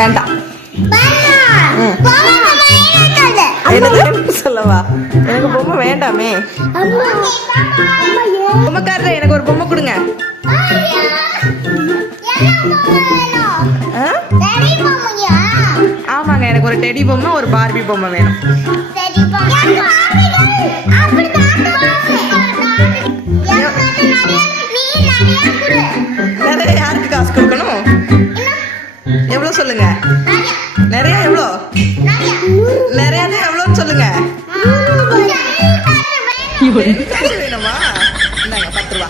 வேண்டாம். எனக்கு சொல்லவா? எனக்கு பொம்மை வேண்டாமே. பொம்மைக்காரர் எனக்கு ஒரு பொம்மை கொடுங்க. ஆமாங்க, எனக்கு ஒரு டெடி பொம்மை ஒரு பார்பி பொம்மை வேணும். நிறைய யாருக்கு காசு கொடுக்கணும்? எவ்வளோ சொல்லுங்க? நிறைய எவ்வளோ? நிறைய எவ்வளோன்னு சொல்லுங்க. வேணுமா? இந்தாங்க 10 ரூபா.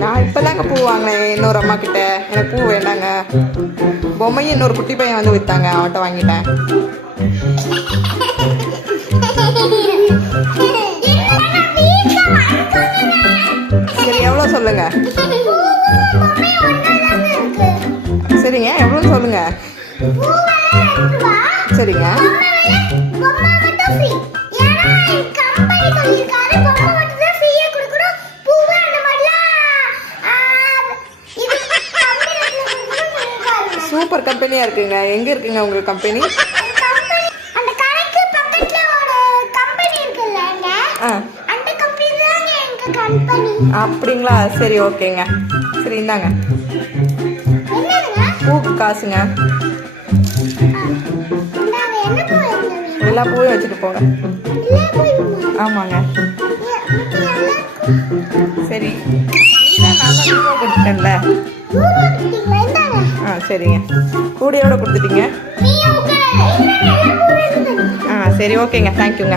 நான் இப்பதாங்க பூ வாங்கினேன் இன்னொரு அம்மா கிட்ட. எனக்கு பூ வேண்டாங்க. பொம்மையும் இன்னொரு குட்டி பையன் வந்து வித்தாங்க, அவன்கிட்ட வாங்கிட்டேன். சரி எவ்வளோ சொல்லுங்க? சரிங்க, எவ்வளோன்னு சொல்லுங்க. சரிங்க. சூப்பர் கம்பெனியா இருக்குங்க. எங்க இருக்குங்க உங்க கம்பெனி? அப்படிங்களா? சரி ஓகேங்க. சரி இந்தாங்க பூக்கு காசுங்க. எல்லா பூவையும் வச்சுட்டு போங்க. ஆமாங்க. சரி நான் தான் கொடுத்துட்டேன்ல. சரிங்க, கூடையோட கொடுத்துட்டீங்க. சரி ஓகேங்க, தேங்க்யூங்க.